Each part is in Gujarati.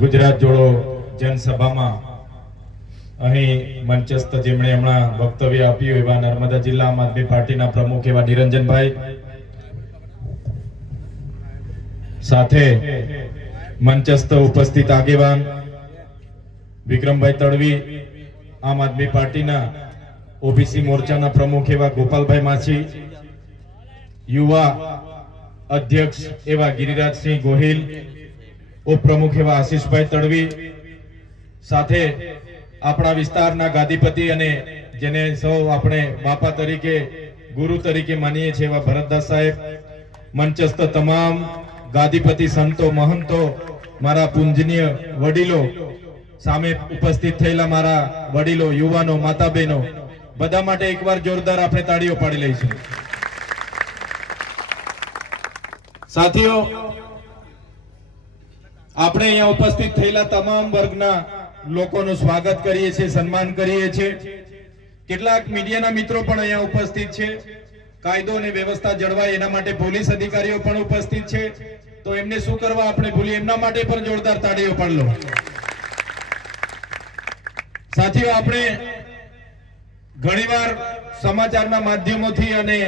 ગુજરાત જોડો જનસભામાં અહીં મંચસ્થ જેમણે હમણાં વક્તવ્ય આપ્યું એવા નર્મદા જિલ્લા આમ આદમી પાર્ટીના પ્રમુખ એવા નિરંજનભાઈ, સાથે મંચસ્થ ઉપસ્થિત આગેવાન વિક્રમભાઈ તડવી, આમ આદમી પાર્ટીના ઓબીસી મોરચાના પ્રમુખ એવા ગોપાલભાઈ માછી, યુવા અધ્યક્ષ એવા ગિરિરાજસિંહ ગોહિલ, ઉપપ્રમુખ એવા આશીષભાઈ તડવી, સાથે આપણા વિસ્તારના ગાદીપતિ અને જેને સૌ આપણે બાપા તરીકે ગુરુ તરીકે માનીએ છીએ એવા ભરતદાસ સાહેબ, મંચસ્થ તમામ ગાદીપતિ સંતો મહંતો, મારા પૂજનીય વડીલો, સામે ઉપસ્થિત થયેલા મારા વડીલો, યુવાનો, માતા બહેનો, બધા માટે એકવાર જોરદાર આપણે તાળીઓ પાડી લઈશું. સાથીઓ, આપણે અહીંયા ઉપસ્થિત થયેલા તમામ વર્ગના લોકોનું સ્વાગત કરીએ છીએ, સન્માન કરીએ છીએ. કેટલાક મીડિયાના મિત્રો પણ અહીંયા ઉપસ્થિત છે. કાયદો અને વ્યવસ્થા જળવાય એના માટે પોલીસ અધિકારીઓ પણ ઉપસ્થિત છે. તો એમને શું કરવા આપણે ભૂલી, એમના માટે પણ જોરદાર તાળીઓ પાડી લો. સાથીઓ, આપણે ઘણીવાર સમાચારના માધ્યમોથી અને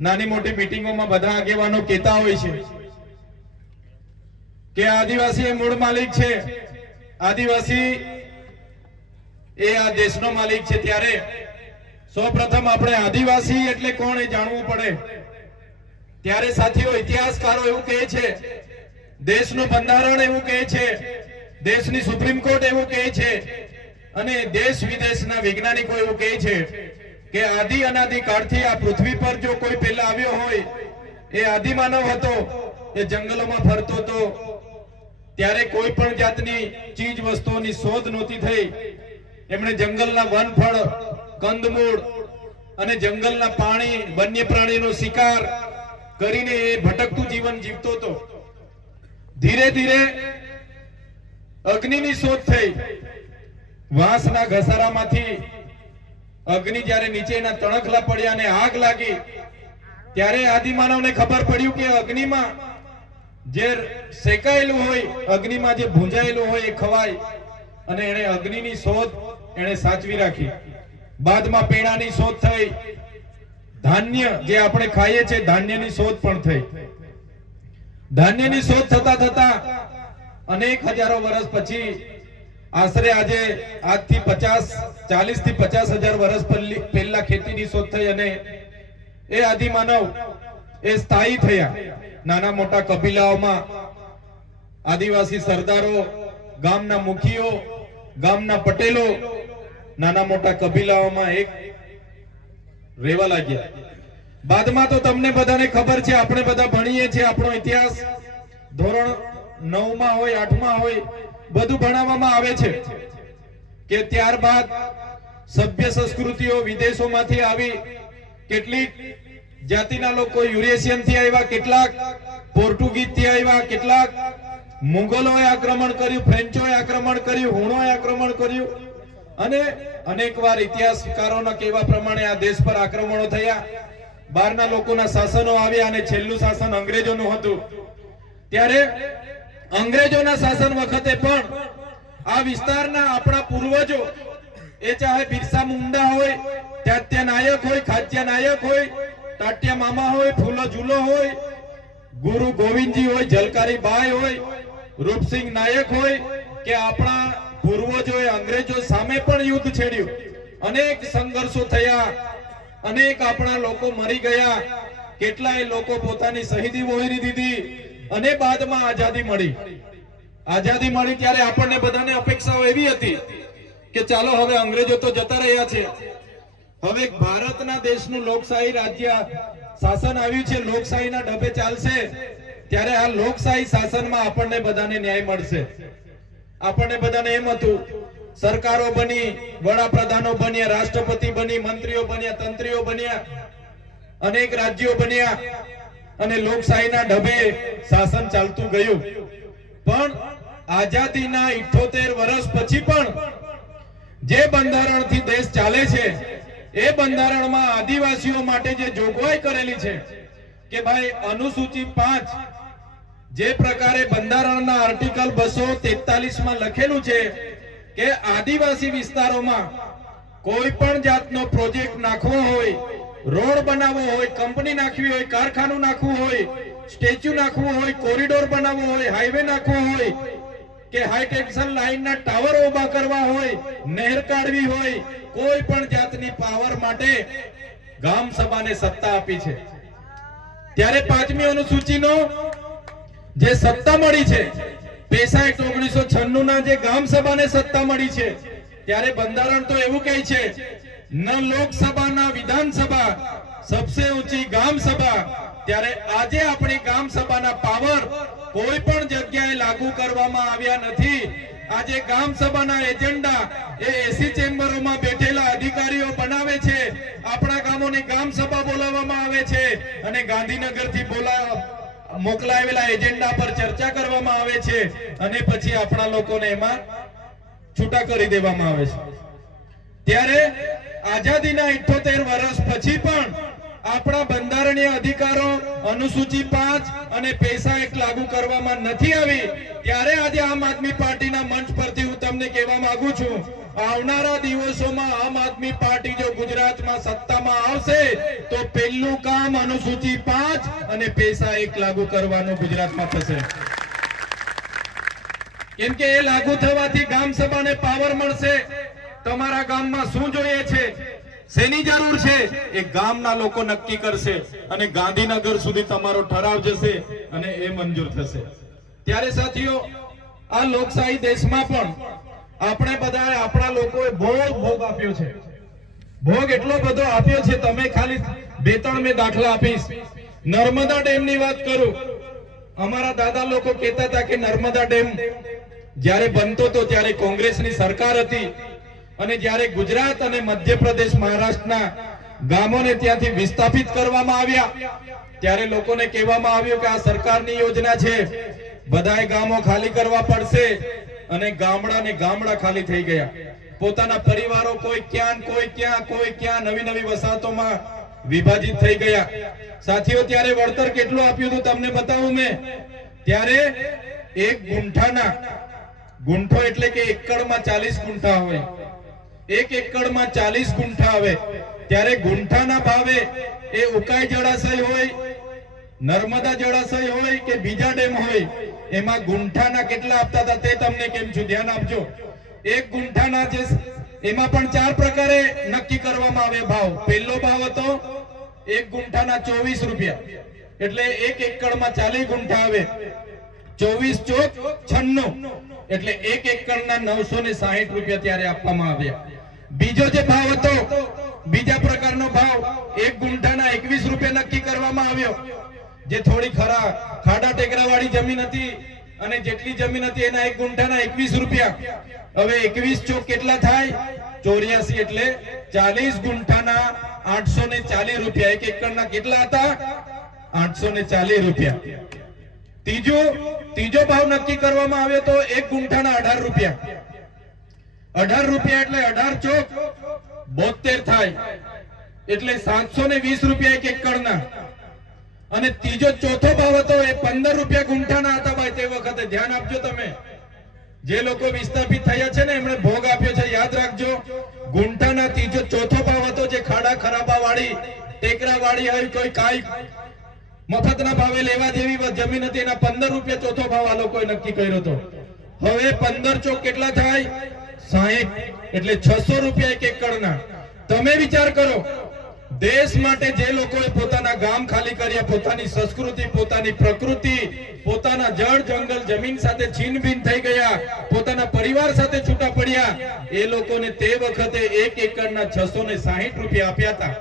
નાની મોટી મીટિંગોમાં બધા આગેવાનો કહેતા હોય છે કે આદિવાસી એ મૂળ માલિક છે, આદિવાસી એ આ દેશનો માલિક છે. ત્યારે સૌપ્રથમ આપણે આદિવાસી એટલે કોણ એ જાણવું પડે. ત્યારે સાથીઓ, ઇતિહાસકારો એવું કહે છે, દેશનું બંધારણ એવું કહે છે, દેશની સુપ્રીમ કોર્ટ એવું કહે છે, અને દેશ વિદેશના વૈજ્ઞાનિકો એવું કહે છે કે આદિ અનાદિ કાળથી આ પૃથ્વી પર જો કોઈ પહેલા આવ્યો હોય એ આદિમાનવ હતો. એ જંગલોમાં ફરતો હતો, ત્યારે કોઈ પણ જાતની ચીજ વસ્તુઓની શોધ નહોતી થઈ. એમણે જંગલના વનફળ, કંદમૂળ અને જંગલના પાણી, વન્ય પ્રાણીનો શિકાર કરીને એ ભટકતું જીવન જીવતો હતો. ધીરે ધીરે અગ્નિની શોધ થઈ. વાંસના ઘસારામાંથી અગ્નિ જ્યારે નીચેના તણખલા પડ્યા અને આગ લાગી, ત્યારે આદિમાનવને ખબર પડ્યું કે અગ્નિમાં જે શેકાયેલું હોય, અગ્નિમાં જે ભૂંજાયેલું હોય એ ખવાય. અને એને અગ્નિની શોધ એને સાચવી રાખી. બાદમાં પેણાની શોધ થઈ, ધાન્ય જે આપણે ખાઈએ છીએ ધાન્યની શોધ પણ થઈ. ધાન્યની શોધ થતા થતા અનેક હજારો વર્ષ પછી, આશરે આજે આજથી 40 થી 50,000 વર્ષ પહેલા ખેતીની શોધ થઈ અને એ આદિમાનવ એ સ્થાયી થયા. નાના મોટા કબીલાઓમાં આદિવાસી સરદારો, ગામના મુખીઓ, ગામના પટેલો નાના મોટા કબીલાઓમાં એક રહેવા લાગ્યા. બાદમાં તો તમને બધાને ખબર છે, આપણે બધા ભણીએ છીએ, આપણો ઇતિહાસ ધોરણ 9માં હોય, 8માં હોય, બધું ભણાવવામાં આવે છે કે ત્યારબાદ સભ્ય સંસ્કૃતિઓ વિદેશોમાંથી આવી. કેટલીક જાતિના લોકો યુરેશિયન થી આવ્યા, કેટલાક પોર્ટુગીઝ થી આવ્યા, કેટલાક મુગલોએ આક્રમણ કર્યું, ફ્રેન્ચોએ આક્રમણ કર્યું, હુણોએ આક્રમણ કર્યું. અને અનેકવાર ઇતિહાસકારોના કહેવા પ્રમાણે આ દેશ પર આક્રમણો થયા. બહારના લોકોના શાસનો આવ્યા અને છેલ્લું શાસન અંગ્રેજોનું હતું. ત્યારે અંગ્રેજોના શાસન વખતે પણ આ વિસ્તારના આપણા પૂર્વજો, એ ચાહે બિરસા મુંડા હોય, ત્યાત્યા નાયક હોય, ખાત્યા નાયક હોય, ટાટિયા મામા હોય, ફૂલો ઝૂલો હોય, ગુરુ ગોવિંદજી હોય, જલકારી બાઈ હોય, રૂપસિંહ નાયક હોય, કે આપણા પૂર્વજોએ અંગ્રેજો સામે પણ યુદ્ધ છેડ્યું. અનેક સંઘર્ષો થયા, અનેક આપણા લોકો મરી ગયા, કેટલાય લોકો પોતાની શહીદી વહોરી દીધી. અને બાદમાં આઝાદી મળી. આઝાદી મળી ત્યારે આપણને બધાને અપેક્ષાઓ એવી હતી કે ચાલો હવે અંગ્રેજો તો જતા રહ્યા છે, હવે ભારતના દેશનું લોકશાહી રાજ્ય શાસન આવ્યું છે, લોકશાહીના ઢબે ચાલશે. ત્યારે આ લોકશાહી શાસનમાં આપણને બધાને ન્યાય મળશે. આપણને બધાને એમ હતું, સરકારો બની, વડાપ્રધાનો બન્યા, રાષ્ટ્રપતિ બની, મંત્રીઓ બન્યા, તંત્રીઓ બન્યા, અનેક રાજ્યો બન્યા અને લોકશાહીના ઢબે શાસન ચાલતું ગયું. પણ આઝાદીના 78 વર્ષ પછી પણ જે બંધારણથી દેશ ચાલે છે, એ બંધારણમાં આદિવાસીઓ માટે જે જોગવાઈ કરેલી છે કે ભાઈ અનુસૂચિ 5 જે પ્રકારે બંધારણના આર્ટિકલ 243 માં લખેલું છે કે આદિવાસી વિસ્તારોમાં કોઈ પણ જાતનો પ્રોજેક્ટ નાખવો હોય, રોડ બનાવવો હોય, કંપની નાખવી હોય, કારખાનું નાખવું હોય, સ્ટેચ્યુ નાખવું હોય, કોરિડોર બનાવવો હોય, હાઈવે નાખવો હોય કે હાઈ ટેન્શન લાઈનના ટાવર ઉભા કરવા હોય, નહેર કાઢવી હોય, કોઈ પણ જાતની પાવર માટે ગામ સભાને સત્તા આપી છે. ત્યારે 5મી અનુસૂચિનો જે સત્તા મળી છે, પેશા એક્ટ 1996 ના જે ગામ સભાને સત્તા મળી છે, ત્યારે બંધારણ તો એવું કહે છે ન લોકસભા ન વિધાનસભા, સબસે ઊંચી ગામ સભા. ત્યારે આજે આપણી ગામ સભાના પાવર કોઈ પણ જગ્યાએ લાગુ કરવામાં આવ્યા નથી. આજે ગામ સભાના એજન્ડા એ એસી ચેમ્બરોમાં બેઠેલા અધિકારીઓ બનાવે છે. આપણા ગામોની ગામ સભા બોલાવવામાં આવે છે અને ગાંધીનગરથી મોકલાવેલા એજન્ડા પર ચર્ચા કરવામાં આવે છે અને પછી આપણા લોકોને એમાં છૂટા કરી દેવામાં આવે છે. ત્યારે આઝાદીના 78 વર્ષ પછી પણ આપણા બંધારણીય અધિકારો અનુસૂચિ 5 અને પેશા એક્ટ લાગુ કરવામાં નથી આવી. ત્યારે આજે આમ આદમી પાર્ટીના મંચ પરથી હું તમને કહેવા માંગુ છું, આવનારા દિવસોમાં આમ આદમી પાર્ટી જો ગુજરાતમાં સત્તામાં આવશે તો પહેલું કામ અનુસૂચિ 5 અને પેશા એક્ટ લાગુ કરવાનું ગુજરાતમાં થશે. કેમ કે એ લાગુ થવાથી ગામ સભાને પાવર મળશે. તમારા ગામમાં શું જોઈએ છે, શેની જરૂર છે, એ ગામના લોકો નક્કી કરશે અને ગાંધીનગર સુધી તમારો ઠરાવ જશે અને એ મંજૂર થશે. ત્યારે સાથીઓ, આ લોકશાહી દેશમાં પણ આપણે બધાએ આપણા લોકોએ ભોગ આપ્યો છે. ભોગ એટલો બધો આપ્યો છે, તમે ખાલી 2-3 મેં દાખલા આપીશ. નર્મદા ડેમની વાત કરું. અમારા દાદા લોકો કહેતા હતા કે નર્મદા ડેમ જ્યારે બનતો હતો ત્યારે કોંગ્રેસની સરકાર હતી અને જ્યારે ગુજરાત અને મધ્યપ્રદેશ મહારાષ્ટ્રના ગામોને ત્યાંથી વિસ્થાપિત કરવામાં આવ્યા ત્યારે લોકોને કહેવામાં આવ્યું કે આ સરકારની યોજના છે, બધાએ ગામો ખાલી કરવા પડશે અને ગામડા ખાલી થઈ ગયા. પોતાના પરિવારો કોઈ ક્યાં નવી નવી વસાહતોમાં વિભાજિત થઈ ગયા. સાથીઓ, ત્યારે વળતર કેટલું આપ્યું હતું તમને બતાવું મેં. ત્યારે એક ગુંઠો એટલે કે એકડમાં 40 ગુંઠા હોય. એક એકડમાં 40 ગુંઠા આવે. ત્યારે ગુંઠાના ભાવે એ ઉકાઈ જળાશય હોય, નર્મદા જળાશય હોય કે બીજા ડેમ હોય, એમાં ગુંઠાના કેટલા આપતા હતા તે તમને કેમ છું, ધ્યાન આપજો. એક ગુંઠાના જે એમાં પણ 4 પ્રકારે નક્કી કરવામાં આવે ભાવ. પહેલો ભાવ હતો એક ગુંઠાના 24 રૂપિયા, એટલે એક એકડમાં 40 ગુંઠા આવે. 24 ચોક 96, એટલે એક એકડના 960 રૂપિયા ત્યારે આપવામાં આવ્યા. બીજો જે ભાવ હતો, બીજા પ્રકારનો ભાવ એક ગુંઠાના 21 રૂપિયા નક્કી કરવામાં આવ્યો. જે થોડી ખાડા ટેકરા વાળી જમીન હતી અને જેટલી જમીન હતી એના એક ગુંઠાના 21 રૂપિયા. હવે 21 ચોક કેટલા થાય? 84, એટલે 40 ગુંઠાના 840 રૂપિયા. એક એકડના કેટલા હતા? 840 રૂપિયા. ત્રીજો ભાવ નક્કી કરવામાં આવ્યો તો એક ગુંઠાના 18 રૂપિયા. 18 રૂપિયા એટલે 18 ચોક 72 થાય, એટલે 720 રૂપિયા એક એકડના. અને ચોથો ભાવ હતો એ 15 રૂપિયા ગુંઠાના હતા. ભાઈ, તે વખતે ધ્યાન આપજો તમે. જે લોકો વિસ્થાપિત થયા છે ને એમણે ભોગ આપ્યો છે, યાદ રાખજો. ગુંઠાના ચોથો ભાવ હતો જે ખાડા ખરાબા વાળી ટેકરા વાળી હોય, કોઈ કાઈ મફતના ભાવે લેવા જેવી જમીન હતી, એના 15 રૂપિયા ચોથો ભાવ આ લોકોએ નક્કી કર્યો હતો. હવે 15 ચોક કેટલા થાય? 60, એટલે 600 રૂપિયા એક એકડના. તમે વિચાર કરો, દેશ માટે જે લોકોએ પોતાના ગામ ખાલી કર્યા, પોતાની સંસ્કૃતિ, પોતાની પ્રકૃતિ, પોતાના જળ જંગલ જમીન સાથે છીનભીન થઈ ગયા, પોતાના પરિવાર સાથે છૂટા પડ્યા, એ લોકોને તે વખતે એક એકડના 660 રૂપિયા આપ્યા હતા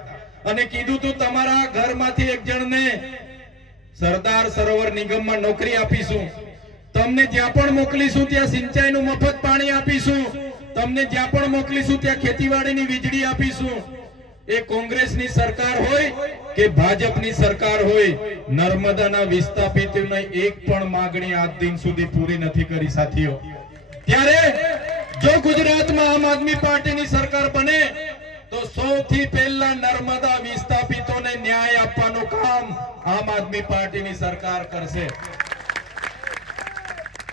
અને કીધું તું તમારા ઘરમાંથી એક જણને સરદાર સરોવર નિગમમાં નોકરી આપીશું, તમને જ્યાં પણ મોકલીશું ત્યાં સિંચાઈનું મફત પાણી આપીશું, તમને જ્યાં પણ મોકલીશું ત્યાં ખેતીવાડીની વીજળી આપીશું. એ કોંગ્રેસની સરકાર હોય કે ભાજપની સરકાર હોય, નર્મદાના વિસ્થાપિતોની એક પણ માંગણી આજ દિન સુધી પૂરી નથી કરી સાથીઓ. ત્યારે જો ગુજરાતમાં આમ આદમી પાર્ટીની સરકાર બને તો સૌથી પહેલા નર્મદા વિસ્થાપિતોને ન્યાય આપવાનું કામ આમ આદમી પાર્ટીની સરકાર કરશે.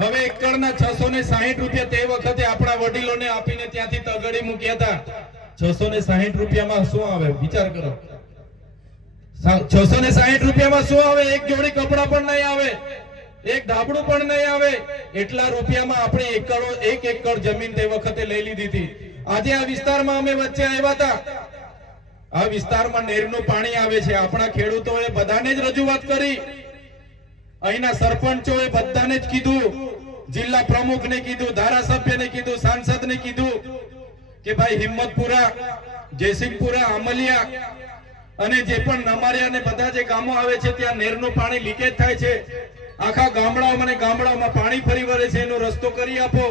હવે એકડના 660 રૂપિયા તે વખતે આપણા વડીલોને આપીને ત્યાંથી તગડી મૂક્યા હતા. 660 રૂપિયામાં શું આવે વિચાર કરો. 660 રૂપિયામાં શું આવે? એક જોડી કપડા પણ નહીં આવે, એક ધાબળું પણ નહીં આવે. એટલા રૂપિયામાં આપણે એક એકડ જમીન તે વખતે લઈ લીધી હતી. આજે આ વિસ્તારમાં અમે વચ્ચે આવ્યા હતા. આ વિસ્તારમાં નહેરનું પાણી આવે છે. આપણા ખેડૂતોએ બધાને જ રજૂઆત કરી, અહીંના સરપંચોએ બધાને જ કીધું, જિલ્લા પ્રમુખને કીધું, ધારાસભ્યને કીધું, સાંસદને કીધું કે ભાઈ હિંમતપુરા, જયસિંહપુરા, આમલિયા અને જે પણ નમારિયા ને બધા જે ગામો આવે છે ત્યાં નહેરનું પાણી લીકેજ થાય છે. આખા ગામડાઓમાં પાણી ફરી વળે છે, એનો રસ્તો કરી આપો.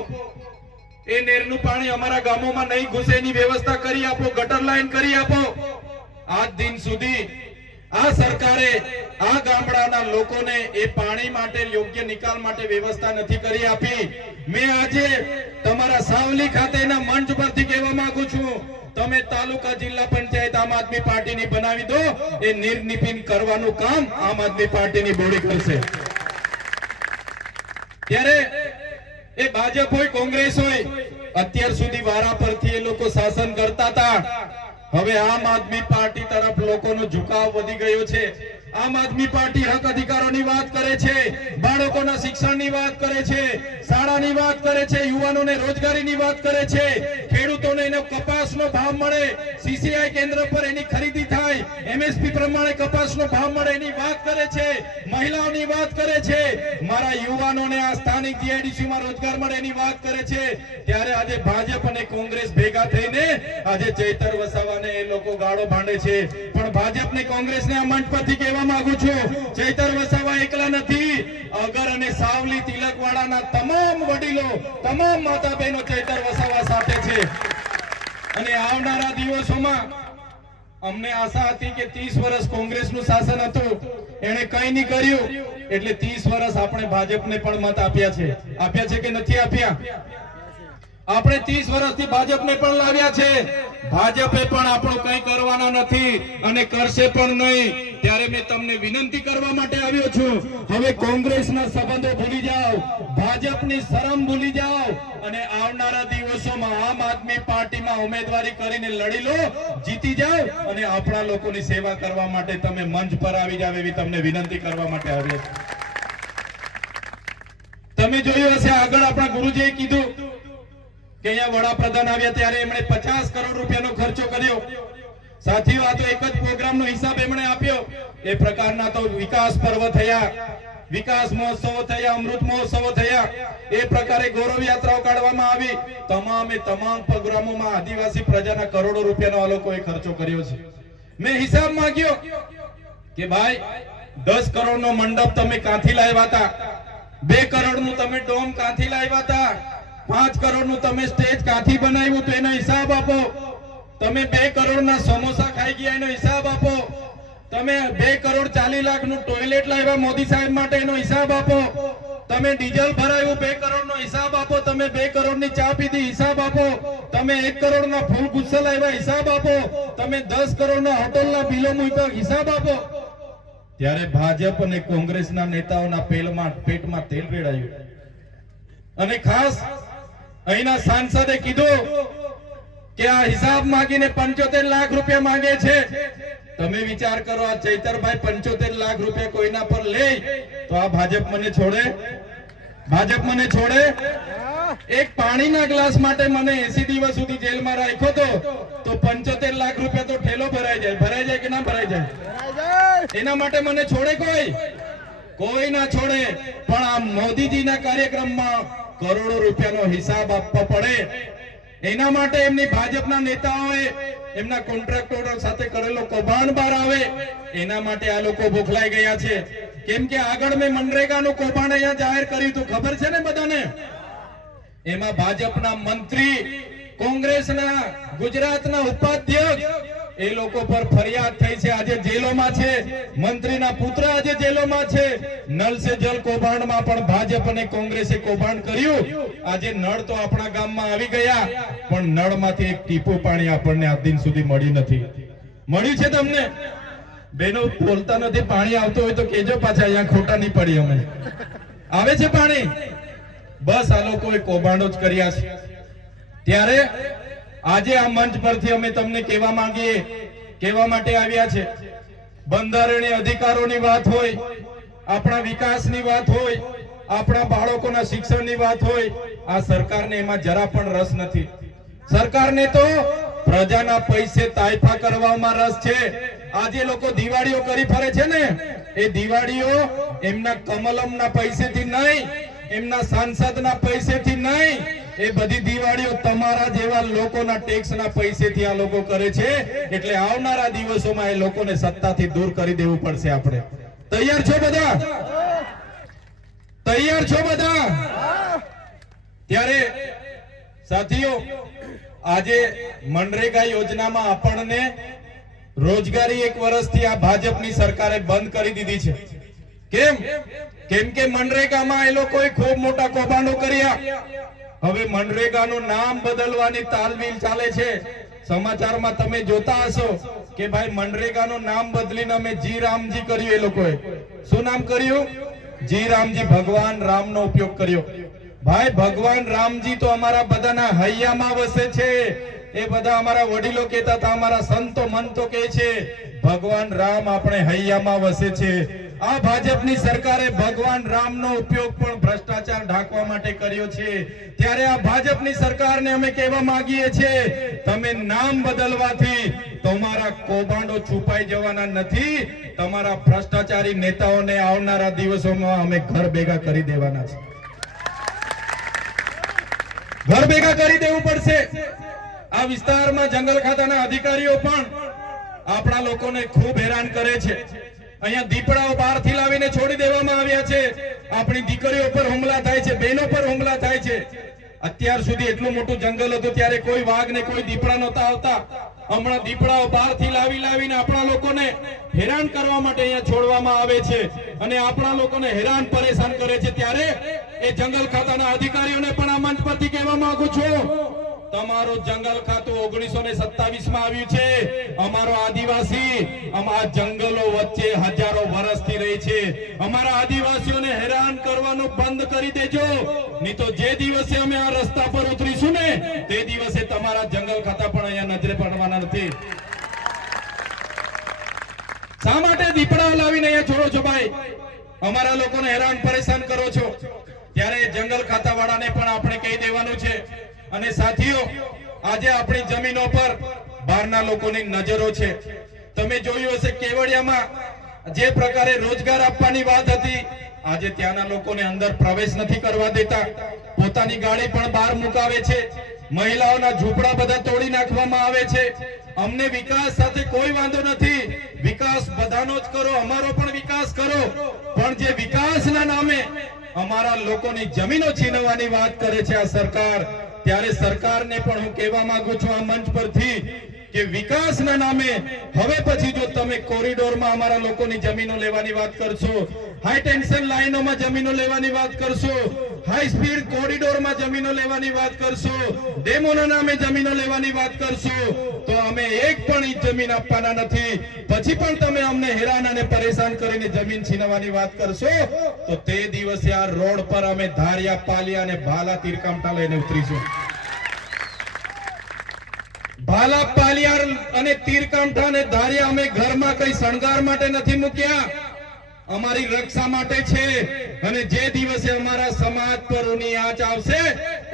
એ નહેરનું પાણી અમારા ગામોમાં નહીં ઘૂસે એની વ્યવસ્થા કરી આપો, ગટર લાઈન કરી આપો. આજ દિન સુધી આ સરકારે આ ગામડાના લોકોને એ પાણી માટે યોગ્ય નિકાલ માટે વ્યવસ્થા નથી કરી આપી. મેં આજે તમારા સાવલી ખાતેના મંચ પરથી કહેવા માંગુ છું, તમે તાલુકા જિલ્લા પંચાયત આમ આદમી પાર્ટીની બનાવી દો. એ નિર્નિપિન કરવાનું કામ આમ આદમી પાર્ટીની બોડી કરશે. ત્યારે એ ભાજપ હોય, કોંગ્રેસ હોય, અત્યાર સુધી વારા પરથી એ લોકો શાસન કરતા હતા. હવે આમ આદમી પાર્ટી તરફ લોકોનો ઝુકાવ વધી ગયો છે. આમ આદમી પાર્ટી હક અધિકારોની વાત કરે છે, બાળકોના શિક્ષણની વાત કરે છે, શાળાની વાત કરે છે, યુવાનોને રોજગારીની વાત કરે છે, ખેડૂતોને એનો કપાસનો ભાવ મળે, સીસીઆઈ કેન્દ્ર પર એની ખરીદી થાય, એમએસપી પ્રમાણે કપાસનો ભાવ મળે એની વાત કરે છે, મહિલાઓની વાત કરે છે, મારા યુવાનોને આ સ્થાનિક જીઆઈડીસીમાં રોજગાર મળે એની વાત કરે છે. ત્યારે આજે ભાજપ અને કોંગ્રેસ ભેગા થઈને આજે ચૈતર વસાવાને એ લોકો ગાળો ભાંડે છે. પણ ભાજપ ને કોંગ્રેસને આ મંચ પરથી કહેવા માંગુ છું, ચૈતર વસાવા એકલા નથી. અગર અને સાવલી તિલકવાડાના તમામ વડીલો, તમામ માતા બહેનો ચૈતર વસાવા સાથે છે. અને આવનારા દિવસોમાં અમને આશા હતી કે 30 વર્ષ કોંગ્રેસનું શાસન હતું, એને કંઈ નહીં કર્યું, એટલે 30 વર્ષ આપણે ભાજપને પણ મત આપ્યા છે કે નથી આપ્યા? આપણે 30 વર્ષથી ભાજપને પણ લાવ્યા છે. ભાજપે પણ આપણું કંઈ કરવાનો નથી અને કરશે પણ નહીં. ત્યારે મેં તમને વિનંતી કરવા માટે આવ્યો છું, હવે કોંગ્રેસના સંબંધો ભૂલી જાઓ, ભાજપની શરમ ભૂલી જાઓ અને આવનારા દિવસોમાં આમ આદમી પાર્ટીમાં ઉમેદવારી કરીને લડી લો, જીતી જાઓ અને આપણા લોકોની સેવા કરવા માટે તમે મંચ પર આવી જાવ એવી તમને વિનંતી કરવા માટે આવ્યો છું. તમે જોયું હશે આગળ આપણા ગુરુજીએ કીધું કે અહીંયા વડાપ્રધાન આવ્યા ત્યારે એમણે 50 કરોડ રૂપિયાનો ખર્ચો કર્યો. સાથીઓ, આ તો એક જ પ્રોગ્રામનો હિસાબ એમણે આપ્યો. એ પ્રકારના તો વિકાસ પર્વ થયા, વિકાસ મહોત્સવો થયા, અમૃત મહોત્સવો થયા, એ પ્રકારે ગૌરવ યાત્રાઓ કાઢવામાં આવી. તમામ પ્રોગ્રામોમાં આદિવાસી પ્રજાના કરોડો રૂપિયાનો આ લોકોએ ખર્ચો કર્યો છે. મેં હિસાબ માંગ્યો કે ભાઈ 10 કરોડનો મંડપ તમે ક્યાંથી લાવ્યા હતા? 2 કરોડનું તમે ડોમ ક્યાંથી લાવ્યા હતા? 5 કરોડનું તમે સ્ટેજ ક્યાંથી બનાવ્યું તો એનો હિસાબ આપો. તમે 2 કરોડના સમોસા ખાઈ ગયા એનો હિસાબ આપો. તમે 2 કરોડ 40 લાખનું ટોયલેટ લાવ્યા મોદી સાહેબ માટે એનો હિસાબ આપો. તમે ડીઝલ ભરાયું 2 કરોડનો હિસાબ આપો. તમે 2 કરોડની ચા પીધી હિસાબ આપો. તમે 1 કરોડના ફૂલ ગુસ્સા લાવ્યા હિસાબ આપો. તમે 10 કરોડના હોટલના બિલો મૂક્યા હિસાબ આપો. ત્યારે ભાજપ અને કોંગ્રેસના નેતાઓના પેટમાં તેલ રેડાયું અને ખાસ અહીંના સાંસદે કીધું કે આ હિસાબ માંગીને 75 લાખ રૂપિયા માંગે છે. તમે વિચાર કરો, આ ચૈતરભાઈ 75 લાખ રૂપિયા કોઈના પર લે તો આ ભાજપ મને છોડે? ભાજપ મને છોડે? એક પાણીના ગ્લાસ માટે મને 80 દિવસ સુધી જેલમાં રાખ્યો તો 75 લાખ રૂપિયા તો ઠેલો ભરાઈ જાય કે ના ભરાઈ જાય? એના માટે મને છોડે કોઈ ના છોડે. પણ આ મોદીજીના કાર્યક્રમમાં કરોડો રૂપિયાનો હિસાબ આપવો પડે, એના માટે એમની ભાજપના નેતાઓએ એમના કોન્ટ્રાક્ટરો સાથે કરેલો કૌભાંડ બહાર આવે, એના માટે આ લોકો બોખલાઈ ગયા છે. કેમ કે આગળ મેં મનરેગાનું કૌભાંડ અહીંયા જાહેર કર્યું હતું, ખબર છે ને બધાને? એમાં ભાજપના મંત્રી, કોંગ્રેસના ગુજરાતના ઉપાધ્યક્ષ, એ લોકો પર ફરિયાદ થઈ છે, આજે જેલોમાં છે. મંત્રીના પુત્ર આજે જેલોમાં છે. નળ સે જલ કૌભાંડમાં પણ ભાજપ અને કોંગ્રેસે કૌભાંડ કર્યું. આજે નળ તો આપણા ગામમાં આવી ગયા, પણ નળમાંથી એક ટીપું પાણી આપણને આજ દિન સુધી મળ્યું નથી. મળ્યું છે તમને? બેનો બોલતા નથી. પાણી આવતું હોય તો કેજો પાછા, અહીંયા ખોટા નહીં પડી. અમે આવે છે પાણી? બસ આ લોકોએ કૌભાંડો જ કર્યા છે. ત્યારે આજે આ મંચ પરથી અમે તમને કહેવા માટે આવ્યા છે, બંધારણીય અધિકારોની વાત હોય, આપણા વિકાસની વાત હોય, આપણા બાળકોના શિક્ષણની વાત હોય, આ સરકારને એમાં જરા પણ રસ નથી. સરકારને તો પ્રજાના પૈસે તાઇફા કરવામાં રસ છે. આજે લોકો દિવાળીઓ કરી ફરે છે ને, એ દિવાળીઓ એમના કમલમના પૈસેથી નહીં, એમના સાંસદના પૈસેથી નહીં, એ બધી દિવાળીઓ તમારા જેવા લોકોના ટેક્સના પૈસેથી આ લોકો કરે છે. એટલે આવનારા દિવસોમાં એ લોકોને સત્તાથી દૂર કરી દેવું પડશે. આપણે તૈયાર છો બધા? તૈયાર છો બધા? ત્યારે સાથીઓ, આજે મનરેગા યોજનામાં આપણને રોજગારી 1 વર્ષથી આ ભાજપની સરકારે બંધ કરી દીધી છે. કેમ કે મનરેગામાં એ લોકોએ ખૂબ મોટા કૌભાંડો કર્યા. હવે મનરેગાનું નામ બદલવાની તાલમીલ ચાલે છે. સમાચારમાં તમે જોતા હશો કે ભાઈ મનરેગાનું નામ બદલીને અમે જી રામજી કર્યું. એ લોકોએ શું નામ કર્યું? જી રામજી. ભગવાન રામનો ઉપયોગ કર્યો. ભાઈ ભગવાન રામજી તો અમારા બધાના હૈયામાં વસે છે. એ બધા અમારા વડીલો કહેતા હતા, અમારા સંતો મંતો કહે છે ભગવાન રામ આપણે હૈયામાં વસે છે. આ ભાજપની સરકારે ભગવાન રામનો ઉપયોગ પણ ભ્રષ્ટાચાર ઢાંકવા માટે કર્યો છે. ત્યારે આ ભાજપની સરકારને અમે કહેવા માંગીએ છીએ, તમે નામ બદલવાથી તમારા કૌભાંડો છુપાઈ જવાના નથી. તમારા ભ્રષ્ટાચારી નેતાઓને આવનારા દિવસોમાં અમે ઘર ભેગા કરી દેવાના છે. ઘર ભેગા કરી દેવું પડશે. આ વિસ્તારમાં જંગલ ખાતાના અધિકારીઓ પણ આપણા લોકોને ખૂબ હેરાન કરે છે. અહીંયા દીપડાઓ બહારથી લાવીને છોડી દેવામાં આવ્યા છે. આપણી દીકરીઓ પર હુમલા થાય છે, બહેનો પર હુમલા થાય છે. અત્યાર સુધી એટલું મોટું જંગલ હતું ત્યારે કોઈ વાઘ ને કોઈ દીપડા નહોતા આવતા. હમણાં દીપડાઓ બહારથી લાવીને આપણા લોકોને હેરાન કરવા માટે અહીંયા છોડવામાં આવે છે અને આપણા લોકોને હેરાન પરેશાન કરે છે. ત્યારે એ જંગલ ખાતાના અધિકારીઓને પણ આ મંચ પરથી કહેવા માંગુ છું, તમારું જંગલ ખાતું 1927 માં આવ્યું છે. અમારો આદિવાસી આ જંગલો વચ્ચે હજારો વર્ષથી રહે છે. અમારા આદિવાસીઓને હેરાન કરવાનું બંધ કરી દેજો, નહીં તો જે દિવસે અમે આ રસ્તા પર ઉતરીશું ને તે દિવસે તમારા જંગલ ખાતા પણ અહીંયા નજરે પડવાના નથી. શા માટે દીપડાઓ લાવીને અહીંયા છોડો છો ભાઈ? અમારા લોકોને હેરાન પરેશાન કરો છો. ત્યારે જંગલ ખાતા વાળાને પણ આપણે કહી દેવાનું છે. અને સાથીઓ, આજે આપણી જમીનો પર બહારના લોકોની નજરો છે. તમે જોયું હશે કેવડિયામાં જે પ્રકારે રોજગાર આપવાની વાત હતી, આજે ત્યાંના લોકોને અંદર પ્રવેશ નથી કરવા દેતા. પોતાની ગાડી પણ બહાર મુકાવે છે. મહિલાઓના ઝૂંપડા બધા તોડી નાખવામાં આવે છે. અમને વિકાસ સાથે કોઈ વાંધો નથી, વિકાસ બધાનો જ કરો, અમારો પણ વિકાસ કરો. પણ જે વિકાસના નામે અમારા લોકોની જમીનો છીનવવાની વાત કરે છે આ સરકાર, ત્યારે સરકારને પણ હું કહેવા માંગુ છું આ મંચ પરથી કે વિકાસના નામે હવે પછી જો તમે કોરિડોરમાં અમારા લોકોની જમીનો લેવાની વાત કરશો, હાઈ ટેન્શન લાઈનોમાં જમીનો લેવાની વાત કરશો, હાઈ સ્પીડ કોરિડોરમાં જમીનો લેવાની વાત કરશો, ડેમોના નામે જમીનો લેવાની વાત કરશો, તો અમે એક પણ ઇંચ જમીન આપવાના નથી. પછી પણ તમે અમને હેરાન અને પરેશાન કરીને જમીન છીનવવાની વાત કરશો તો તે દિવસે આ રોડ પર અમે ધારિયા, પાલિયા અને ભાલા તીરકામઠા લઈને ઉતરીશું. ભાલા, પાલિયાર અને તીરકામઠા અને ધારિયા અમે ઘરમાં કઈ શણગાર માટે નથી મૂક્યા, અમારી રક્ષા માટે છે. અને જે દિવસે અમારા સમાજ પર ઊની આંચ આવશે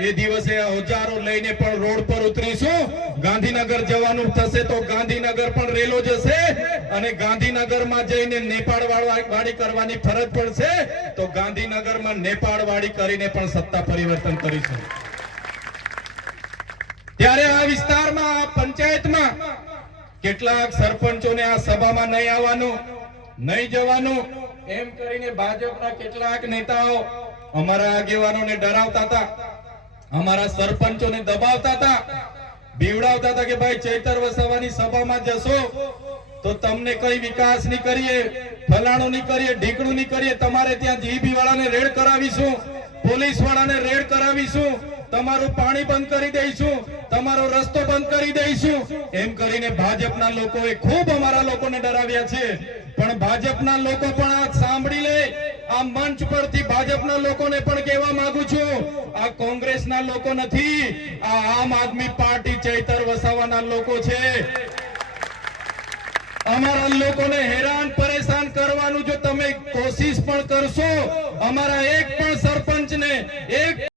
એ દિવસે ઓજારો લઈને પણ રોડ પર ઉતરીશું. ગાંધીનગર જવાનું થશે તો ગાંધીનગર પણ રેલો જશે અને ગાંધીનગરમાં જઈને નેપાળ વાળી કરવાની ફરજ પડશે તો ગાંધીનગરમાં નેપાળ વાળી કરીને પણ સત્તા પરિવર્તન કરીશું. ત્યારે આ વિસ્તારમાં, આ પંચાયતમાં કેટલાક સરપંચોને આ સભામાં નહીં આવવાનું, નહીં જવાનું એમ કરીને ભાજપના કેટલાક નેતાઓ અમારા આગેવાનોને ડરાવતા હતા, અમારા સરપંચોને દબાવતા હતા, બીવડાવતા હતા કે ભાઈ ચૈતર વસાવાની સભામાં જશો તો તમને કઈ વિકાસ નહીં કરીએ, ફલાણું નહીં કરીએ, ઢીકણું નહીં કરીએ, તમારે ત્યાં જીબી વાળાને રેડ કરાવીશું, પોલીસ વાળાને રેડ કરાવીશું, તમારું પાણી બંધ કરી દઈશું, તમારો રસ્તો બંધ કરી દઈશું, એમ કરીને ભાજપના લોકોએ ખૂબ અમારા લોકોને ડરાવ્યા છે. પણ ભાજપના લોકો પણ આ સાંભળી લે આ મંચ પરથી ભાજપના લોકોને પણ કહેવા માંગુ છું, આ કોંગ્રેસના લોકો નથી, આ આમ આદમી પાર્ટી ચૈતર વસાવાના લોકો છે. અમારા લોકોને હેરાન પરેશાન કરવાનું જો તમે કોશિશ પણ કરશો, અમારા એક પણ સરપંચને એક